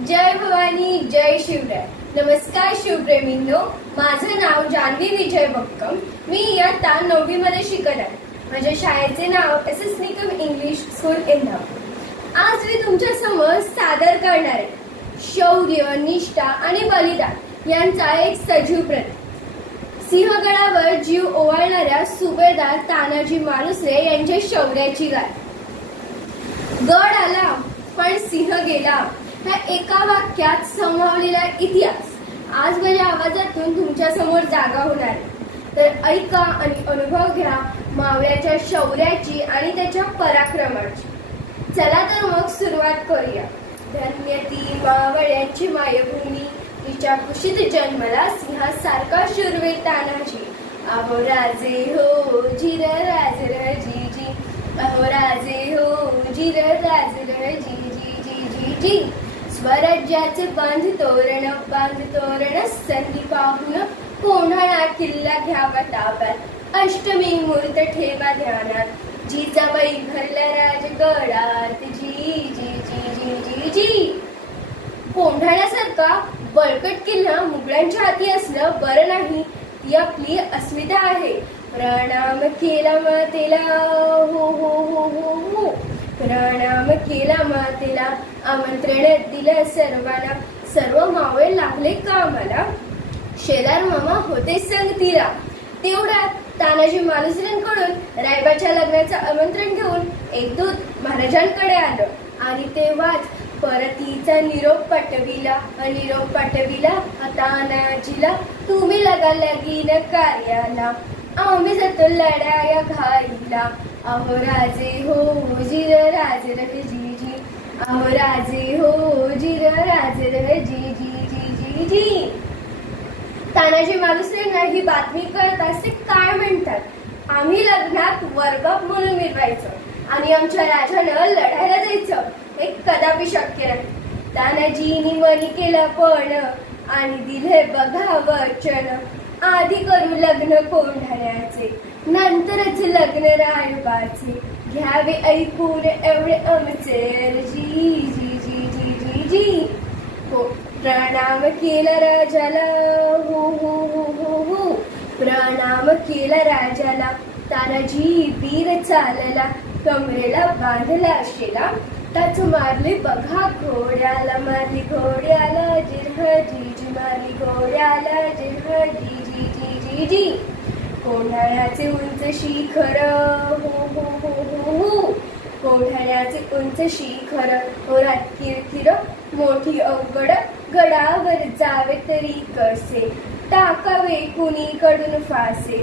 जय भवानी, जय शिवराय. नमस्कार शिवप्रेमींनो, माझं नाव जान्हवी विजय बक्कम. मी इयत्ता 9वी मध्ये शिकत आहे. माझ्या शाळेचे नाव S S. Nikam English school Indapur. आज मी तुमच्या समोर सादर करणार आहे शौर्य, निष्ठा आणि बलिदान यांचा एक सजीव प्रतीक. सिंहगडावर जीव ओवाळणाऱ्या सुभेदार तानाजी मालुसरे यांच्या शौर्याची गाथा. गड आला पण सिंह गेला, ह्या एका वाक्यात समावलेला इतिहास आज माझ्या आवाजातून तुमच्या समोर जागा होणार आहे. तर ऐका आणि अनुभव घ्या मावळ्याच्या शौर्याची आणि त्याच्या पराक्रमाची. चला तर मग सुरुवात करूया. धन्य ती मावळ्यांची मायभूमी, तिच्या कुशीत जन्मला सिंहासारखा शूरवीर तानाजी. अहो राजे हो जिर राजर जी जी, अहो राजे हो जिर राजर जी जी जी जी जी. स्वराज्याचे बांध तोरण संधी पाहून कोणाला किल्ला घ्यावा ताब्यात. अष्टमी मूर्त ठेवा ध्यानात, जिजाबाई भरल्या राजगडात जी जी जी जी जी जी. कोंढाण्यासारखा बळकट किल्ला मुघलांच्या हाती असणं बरं नाही, ती आपली अस्मिता आहे. प्रणाम केला मातेला हो हो हो हो हो, प्रणाम केला मातेला. आमंत्रण दिलं सर्वांना, सर्व मावळे लागले कामाला. शेलार मामा होते संगतीला. तेवढ्यात तानाजी मालुसरेंकडून रायबाच्या लग्नाचं आमंत्रण घेऊन एक दूत महाराजांकडे आलं आणि तेव्हाच परतीचा निरोप पाठविला. तानाजीला, तुम्ही लगागीन कार्याला, आम्ही जातो लढाया घाईला. अहो राजे हो जिर राजर जी जी, अहो राजे हो जिर राजर जी जी जी जी जी. तानाजी मालुसरेंना ही बातमी कळताच ते काय म्हणतात, आम्ही लग्नात वरबाप म्हणून मिरवायचं आणि आमच्या राजानं लढायला जायचं हे कदापि शक्य नाही. तानाजीनी मनी केलं पण आणि दिले बघा वचन, आधी करू लग्न कोंढाण्याचे, नंतरच लग्न रायबाचे. घ्यावे ऐकून एवढे आमचे जी जी जी जी जी जी. हो प्रणाम केला राजाला हो हो हो हो हो, प्रणाम केला राजाला. तानाजी वीर चालला, कमरेला बांधला शेला. टाच मारली बघा घोड्याला, मारली घोड्याला जिरह जी जी, मारली घोड्याला जिरह जी जी जी जी जी. कोंढाण्याचे उंच शिखर हो हो हो हो हो, कोंढाण्याचे उंच शिखर. ओरात किरकिर मोठी अवघड, गडावर जावे तरी कसे, टाकावे कुणीकडून फासे.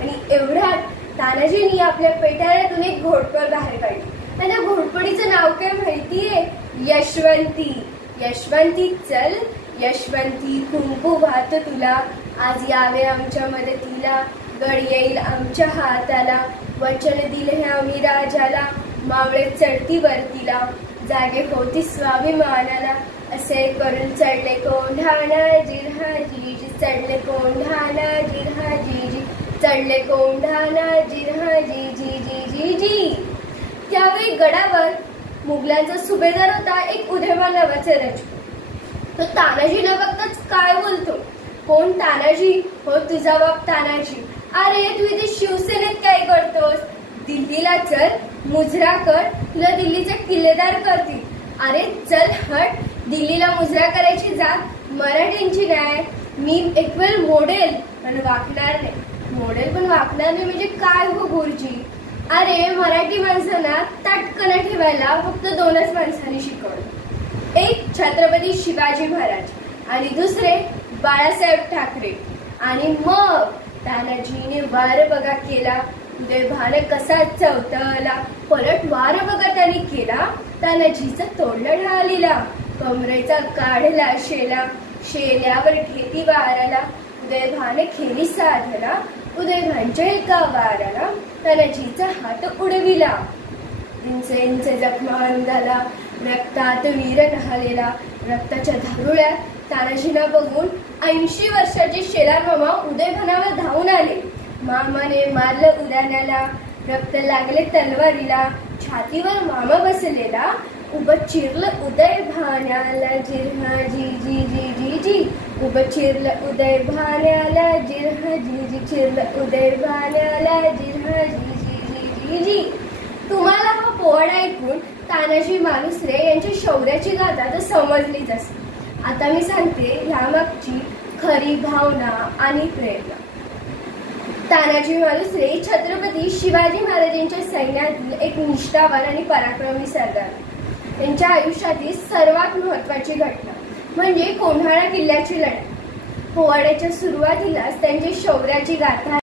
आणि एवढ्यात तानाजींनी आपल्या पेटाऱ्यातून एक घोडपड बाहेर काढली. त्या घोडपडीचं नाव काय माहितीये? यशवंती. यशवंती चल यशवंती, कुंकू वाहत तुला, आज यावे आमच्या मदतीला. गड येईल आमच्या हाताला, वचन दिले आम्ही राजाला. मावळे चढती वरतीला, जागे होती स्वाभिमानाला. असे करून चढले कोंढाणा जिरहा जी जी, चढले कोंढाणा जिरहा जी जी, चढले कोंढाणा जिरहा जी जी जी जी जी. त्यावेळी गडावर मुघलांचा सुभेदार होता एक उदयमान नावाचा राजपूत. तो तानाजीला बघताच काय बोलतो, कोण तानाजी? हो तुझा बाप तानाजी. अरे तू इथे शिवसेनेत काय करतोस? दिल्लीला चल, मुजरा कर, तुला दिल्लीचे किल्लेदार करतील. अरे चल हट, दिल्लीला मुजरा करायची जात मराठ्यांची नाही. मी एक वेळ मोडेल पण वाकणार नाही. मोडेल पण वाकणार नाही म्हणजे काय हो गुरुजी? अरे मराठी माणसांना ताटकणा ठेवायला फक्त 2च माणसांनी शिकवलं, एक छत्रपती शिवाजी महाराज आणि दुसरे बाळासाहेब ठाकरे. आणि मग तानाजीने वार बघा केला. उदय भान कसा चवतला, पलट वार बघा त्याने केला. तानाजीचा तोडला ढालीला, कमरेचा काढला शेला. शेल्यावर घेती वाराला, उदय भान खेळी साधला. उदय भानच्या एका वाराला तानाजीचा हात उडविला. इंच इंच जखमा झाला, रक्तात वीर न्हालेला. रक्ताच्या धारुळ्यात तानाजीला बघून 80 वर्षाचे शेलार मामा उदय भानावर धावून आले. मामाने मारलं उदाण्याला, रक्त लागले तलवारीला. छातीवर मामा बसलेला, उभं चिरलं उदय भाण्याला जिरहा जी जी जी जी जी उभं चिरलं उदय भाण्याला जिरहा जी जी चिरलं उदय भाण्याला जिरहा जी जी जी जी जी। तुम्हाला हा पोवाडा ऐकून तानाजी मालुसरे यांच्या शौर्याची गाथा तर समजलीच असेल। आता मी सांगते ह्यामागची खरी भावना आणि प्रेरणा। तानाजी मालुसरे छत्रपती शिवाजी महाराजांच्या सैन्यातील एक निष्ठावान आणि पराक्रमी सरदार। त्यांच्या आयुष्यातील सर्वात महत्त्वाची घटना म्हणजे कोंढाणा किल्ल्याची लढाई। पोवाड्याच्या सुरुवातीलाच त्यांची शौर्याची गाथा